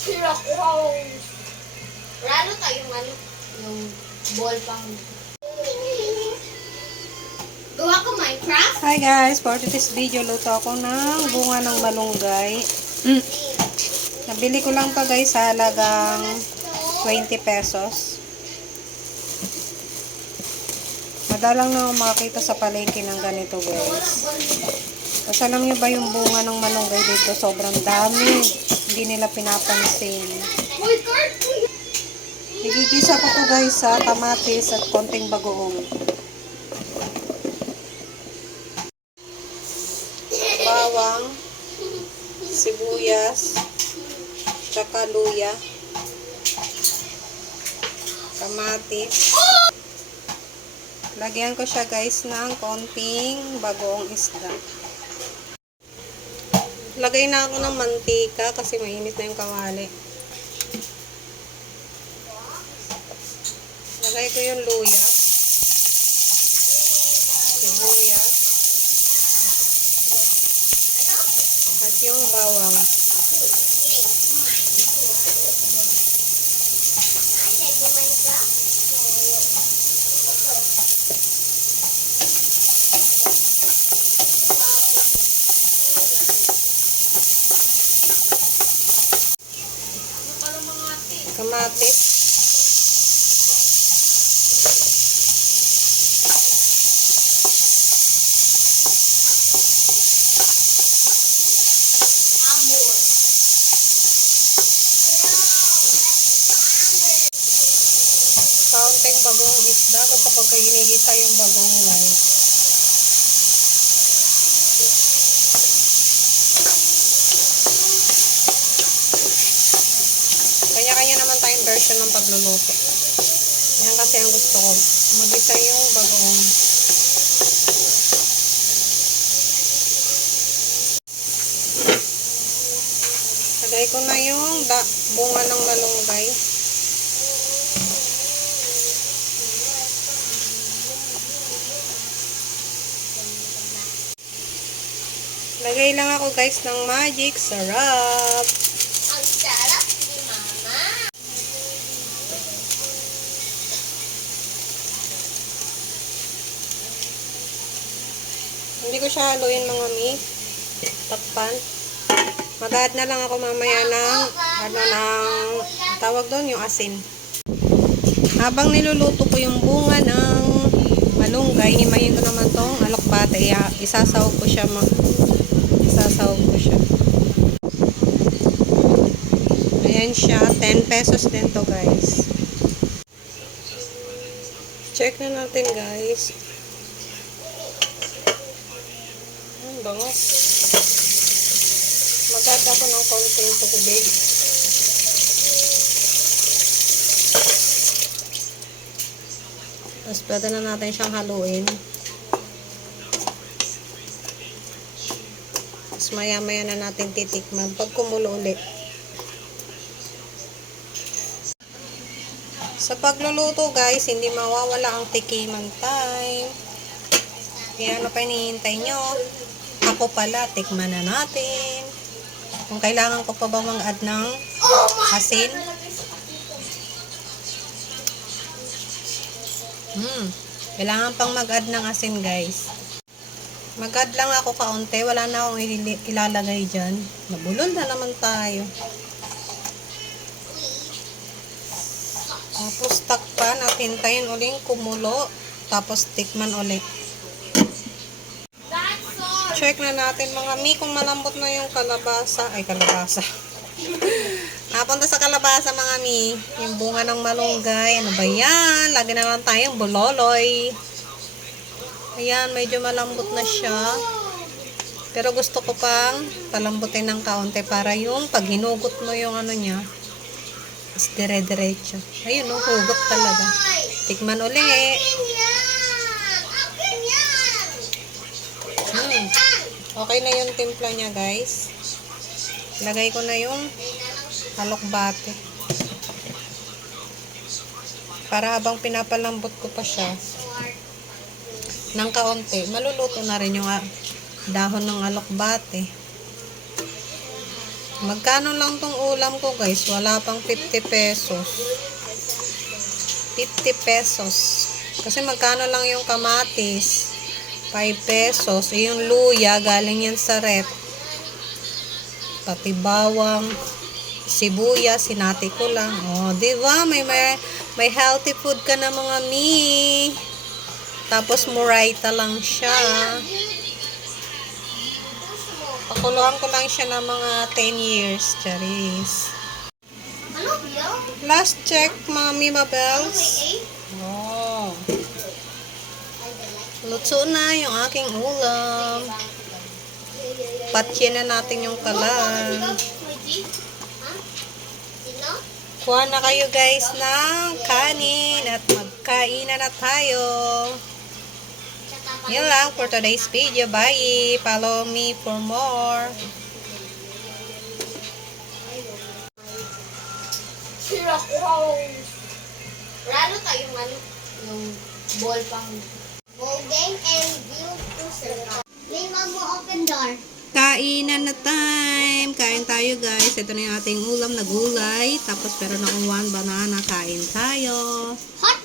Sira ko ako. Lalo tayong ano, yung ball pang. Gawa ko Minecraft. Hi guys, for today's video, luto ako ng bunga ng malunggay. Nabili ko lang to guys sa halagang 20 pesos. Madalang na makakita sa palengke ng ganito guys. Kasi alam nyo ba yung bunga ng malunggay dito, sobrang dami. Hindi nila pinapansin. Nagigisa ko to guys sa kamatis at konting bagoong. Bawang, sibuyas, tsaka luya, kamatis. Lagyan ko siya guys ng konting bagoong isda. Lagay na ako ng mantika kasi mainit na yung kawali. Lagay ko yung luya, sibuyas, at yung bawang. Kamatis. Kaunting bagong isda kapag hinigisa yung bagong guys. Kanya-kanya naman tayong version ng pagluluto. Yan kasi ang gusto ko. Magisa yung bagong. Lagay ko na yung bunga ng malunggay. Lagay lang ako guys ng magic sarap. Ang sarap ni Mama. Hindi ko siya haluin mga mi. Takpan. Mag-add na lang ako mamaya ng tawag doon yung asin. Habang niluluto ko yung bunga ng malunggay, himayin ko naman tong alokbate. Isasawag ko siya. Ayan siya. 10 pesos din to guys. Check na natin guys. Ang bango. Mag-add ako ng konting tubig. Tapos pwede na natin siyang haluin. Tapos maya-maya na natin titikman pag kumulo ulit. Sa pagluluto guys, hindi mawawala ang tikiman time. Kaya ano pa hinihintay nyo? Ako pala, tikman na natin. Kung kailangan ko pa ba mag-add ng asin? Kailangan pang mag-add ng asin guys. Mag-add lang ako kaunti. Wala na akong ilalagay dyan. Nabulol na naman tayo. Tapos takpan at hintayin uling kumulo. Tapos tikman ulit. Check na natin mga mi kung malambot na yung kalabasa. Ay, kalabasa. Napunta sa kalabasa mga mi. Yung bunga ng malunggay. Ano ba yan? Lagi na lang tayong buloloy. Ayan, medyo malambot na siya. Pero gusto ko pang palambutin ng kaunti para yung pag hinugot mo yung ano niya, is dire-diretso. Ayun, no, hugot talaga. Tikman ulit. Okay na yung timpla niya guys. Lagay ko na yung alokbate. Para habang pinapalambot ko pa siya ng kaunti, maluluto na rin yung dahon ng alokbate. Magkano lang tong ulam ko guys? Wala pang 50 pesos. 50 pesos. Kasi magkano lang yung kamatis? 5 pesos. Eh, yung luya, galing yan sa rep. Pati bawang, sibuyas, sinati ko lang. Oh, di ba? May healthy food ka na mga mi. Tapos muraita lang siya. Pakuluan ko lang siya ng mga 10 years. Charis. Ano biyaw? Last check, mga Mima Ano Bells. may Oh. A? Luto na yung aking ulam. Patyan na natin yung kalan. May G? Ha? Sino? Kuha na kayo guys ng kanin at magkainan na tayo. Yun lang for today's video. Bye! Follow me for more. Sirok Rose. Lalo tayong ano, yung ball pang Bogeng and view to circle. Lima mo open door. Kainan na time. Kain tayo guys. Ito na yung ating ulam na gulay. Tapos meron akong 1 banana. Kain tayo. Hot